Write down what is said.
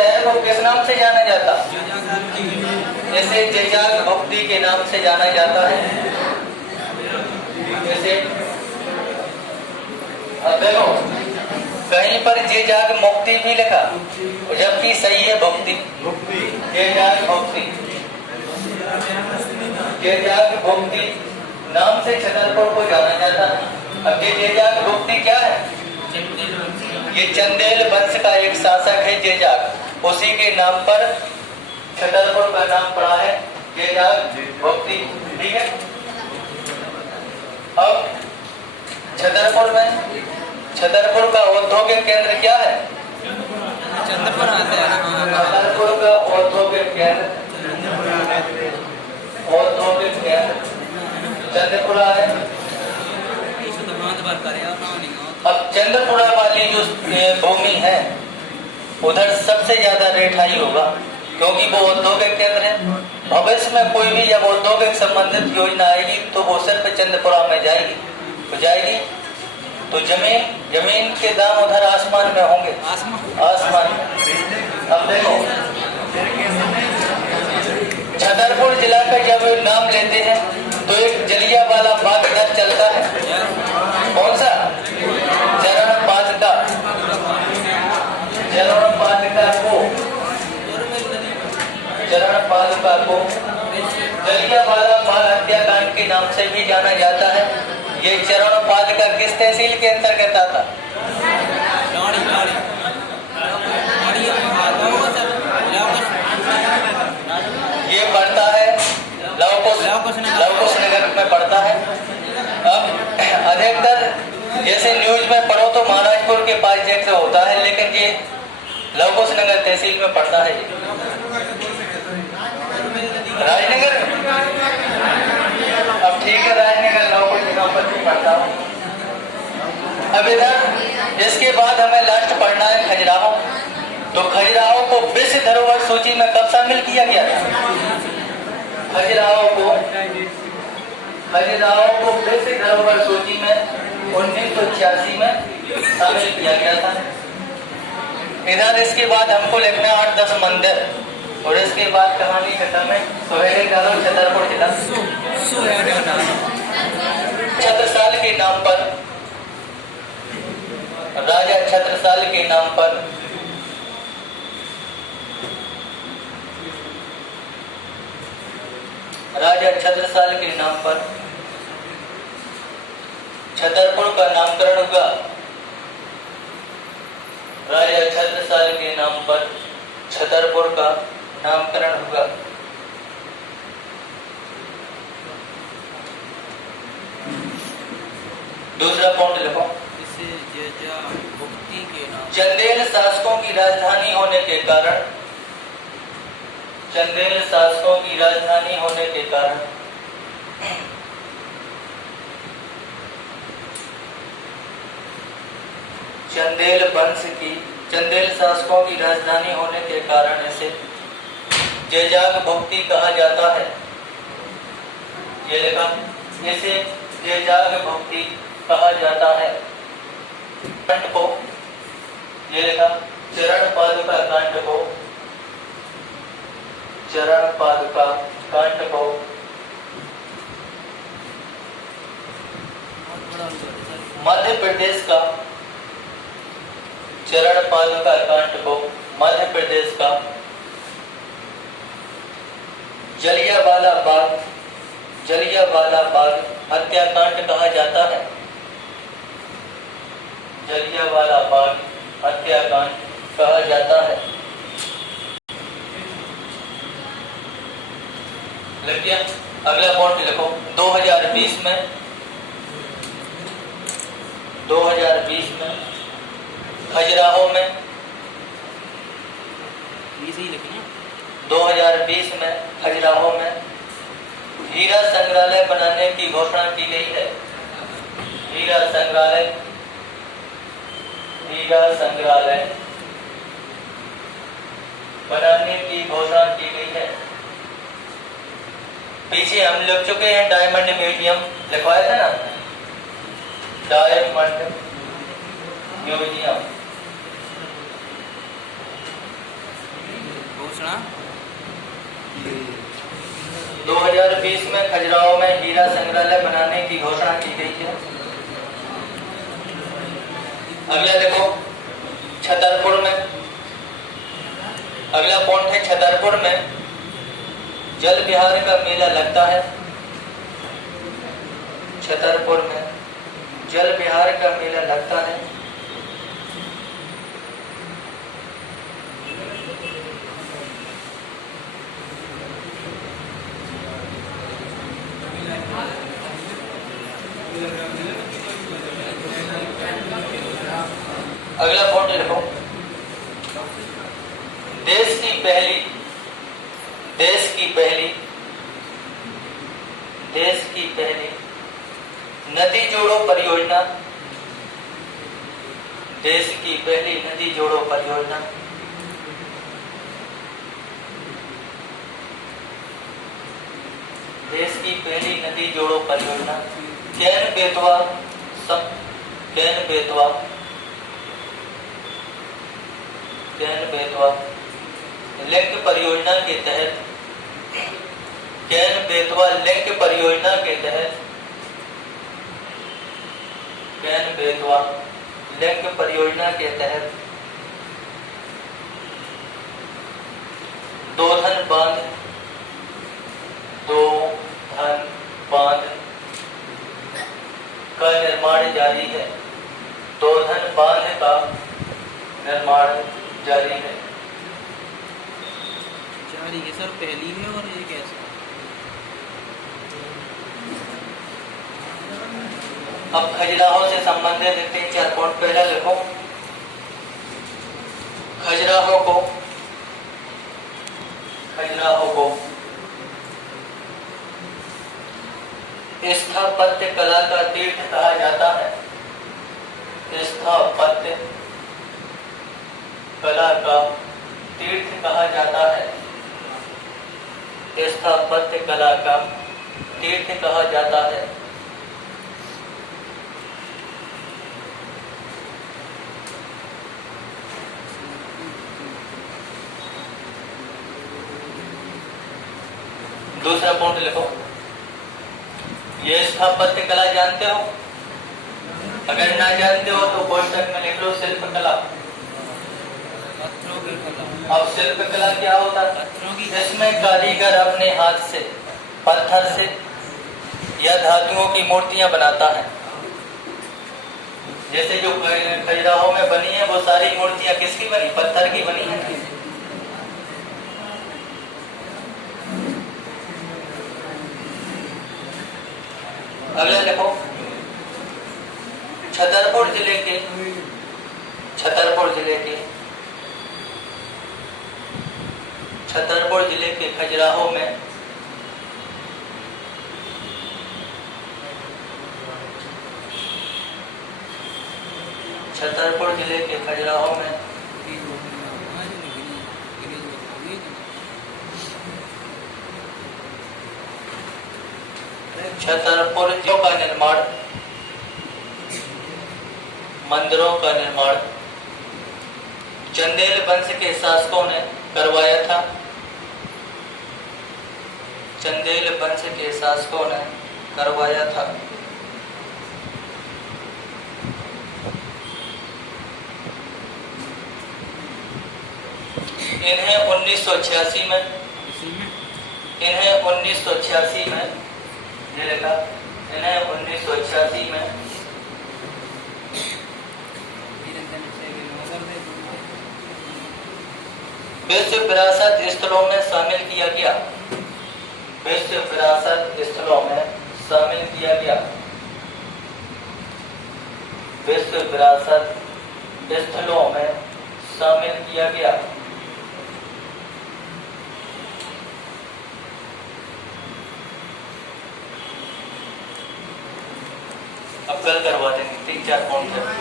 शहर को किस नाम से जाना जाता? जैसे जेजाग भक्ति के नाम से जाना जाता है। जैसे अब देखो कहीं पर जेजाग मुक्ति भी लिखा, जबकि सही है भक्ति। जेजाग भक्ति, जेजाग भक्ति नाम से छतरपुर को जाना जाता है। अब ये जेजाग भक्ति क्या है? ये चंदेल वंश का एक शासक है जेजाग, उसी के नाम पर छतरपुर का नाम पड़ा है जेजाग भक्ति। ठीक है। अब छतरपुर का औद्योगिक केंद्र क्या है? छतरपुर का औद्योगिक केंद्र चंद्रपुरा है। अब चंद्रपुरा वाली जो भूमि है उधर सबसे ज्यादा रेट हाई होगा, क्योंकि वो औद्योगिक केंद्र है। भविष्य में कोई भी जब औद्योगिक संबंधित योजना आएगी तो वो सिर्फ चंद्रपुरा में जाएगी। तो जमीन के दाम उधर आसमान में होंगे, आसमान। अब देखो छतरपुर जिला का जब नाम लेते हैं तो एक जलियांवाला बाग इधर चलता है। कौन सा? चरण पादुका को जलियांवाला बाग हत्याकांड के नाम से भी जाना जाता है। ये चरण पादुका किस तहसील के अंतर्गत आता? ये पड़ता है लवकुश नगर में पड़ता है। अब अधिकतर जैसे न्यूज में पढ़ो तो महाराजपुर के पास जैसे होता है, लेकिन ये लवकुश नगर तहसील में पड़ता है। राजनगर, अब ठीक है, राजनगर लवकुश नगर पर भी पड़ता हूँ। अब इधर इसके बाद हमें लास्ट पढ़ना है खजुराहो। तो खजुराहो को विश्व धरोहर सूची में कब शामिल किया गया था? खजुराहो को विश्व धरोहर सूची में 1986 में शामिल किया गया था। इधर इसके बाद हमको लिखना 8-10 मंदिर और इसके बाद कहानी खत्म है। सवेरे डालो छतरपुर जिला। छत्रसाल के नाम पर, राजा छत्रसाल के नाम पर छतरपुर का नामकरण हुआ। राजा छत्रसाल के नाम पर छतरपुर का नामकरण हुआ। दूसरा पॉइंट लिखो। चंदेल शासकों की राजधानी होने के कारण चंदेल शासकों की राजधानी होने के कारण इसे जेजाग भक्ति कहा जाता है। ये लिखा, इसे जेजाग भक्ति कहा जाता है। कांड को ये लिखा, चरण पादुका कांड को मध्य प्रदेश का चरण पादुका कांड को मध्य प्रदेश का जलियांवाला बाग हत्याकांड कहा जाता है। जलियांवाला बाग हत्याकांड कहा जाता है। लग गया? अगला पॉइंट लिखो। 2020 में 2020 में खजुराहो में हीरा संग्रहालय बनाने की घोषणा की गई है। हीरा संग्रहालय बनाने की घोषणा की गई है। पीछे हम लिख चुके हैं डायमंड म्यूजियम, लिखवाया था ना, डायमंड इसमें खजुराहो में हीरा संग्रहालय बनाने की घोषणा की गई है। अगला देखो छतरपुर में, अगला पॉइंट है छतरपुर में जल विहार का मेला लगता है। छतरपुर में जल विहार का मेला लगता है। अगला पॉइंट लिखो, देश की पहली नदी जोड़ो परियोजना, देश की पहली नदी जोड़ो परियोजना देश की पहली नदी जोड़ो परियोजना केन बेतवा लिंक परियोजना के तहत, केन बेतवा लिंक परियोजना के तहत, केन बेतवा लिंक परियोजना के तहत दोधन बांध का निर्माण जारी है। दोधन बांध का निर्माण जारी है सर। पहली है और ये कैसा? अब खजुराहो से संबंधित 3-4 पॉइंट पहला लिखो। खजुराहो को स्थापत्य कला का तीर्थ कहा जाता है। स्थापत्य कला का तीर्थ कहा जाता है। स्थापत्य कला का तीर्थ कहा जाता है। दूसरा पॉइंट लिखो, ये स्थापत्य कला जानते हो? अगर ना जानते हो तो कोष्टक में लिख लो शिल्प कला। अब शिल्प कला क्या होता है? इसमें कारीगर अपने हाथ से पत्थर से या धातुओं की मूर्तियां बनाता है। जैसे जो खजुराहो में बनी है वो सारी मूर्तियां किसकी बनी? पत्थर की बनी है। अगला देखो, छतरपुर जिले के खजुराहो में छतरपुर जिले के खजुराहो में छतरपुर का निर्माण, मंदिरों का निर्माण चंदेल वंश के शासकों ने करवाया था। चंदेल वंश के शासकों ने करवाया था। इन्हें 1986 में ये लिखा, इन्हें 1986 में विश्व विरासत स्थलों में शामिल किया गया। विश्व विरासत स्थलों में शामिल किया गया। विश्व विरासत स्थलों में शामिल किया गया। अब कल करवा देंगे 3-4 पॉइंट।